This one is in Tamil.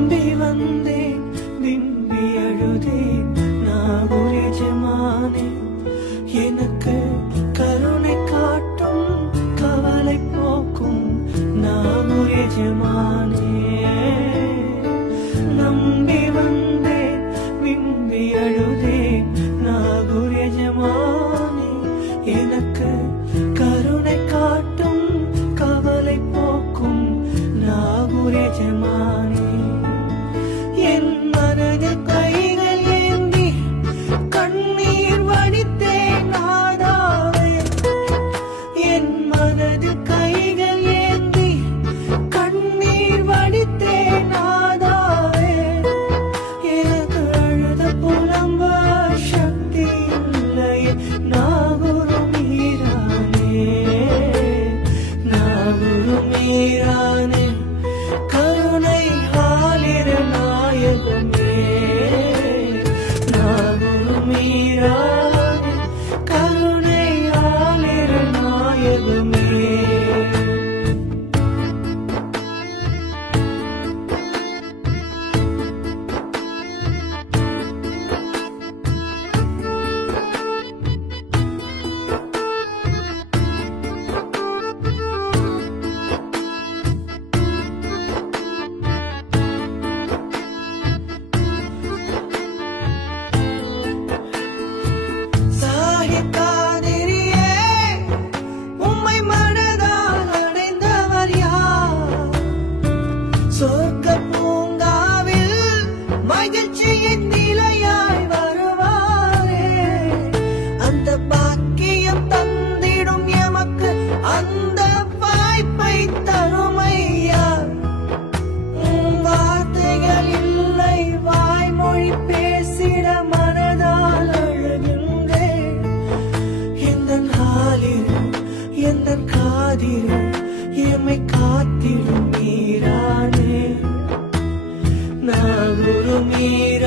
நம்பி வந்தேன் விம்பி அழுதேன் நாகூர் எஜமானே எனக்கு கருணை காட்டும் கவலை போக்கும் நாகூர் எஜமானே நம்பி வந்தேன் விம்பி அழுதேன் நாகூர் எஜமானே எனக்கு கருணை காட்டும் கவலை போக்கும் நாகூர் எஜமானே என் மனதில் கைகள் ஏந்தி கண்ணீர் வடித்தேன் நாதாவே என் மனதில் கைகள் ஏந்தி கண்ணீர் வடித்தேன் நாதாவே எனக்கு அழுத புலம்ப சக்தி இல்லையே நாகூர் மீரானே நாகூர் மீரானே கருணை ஆலிர நாயகமே நாகூர் மீரானே கருணை ஆலிர நாயகமே சாஹிகாதிரியே உம்மை மனதால் அடைந்தவர் யார் சொர்க்க பூங்காவில் மகிழ்ச்சியின் நிலையாய் வருவாரே அந்த பாக்கியம் தந்திடும் எமக்கு அந்த வாய்ப்பை தருமையா வார்த்தைகள் இல்லை வாய்மொழி பேசிட மனதால் அழுகின்றேன் எந்தன் ஆலில் எந்தன் காதில் எம்மை காத்திடும் மீரானே நாகூர் மீரானே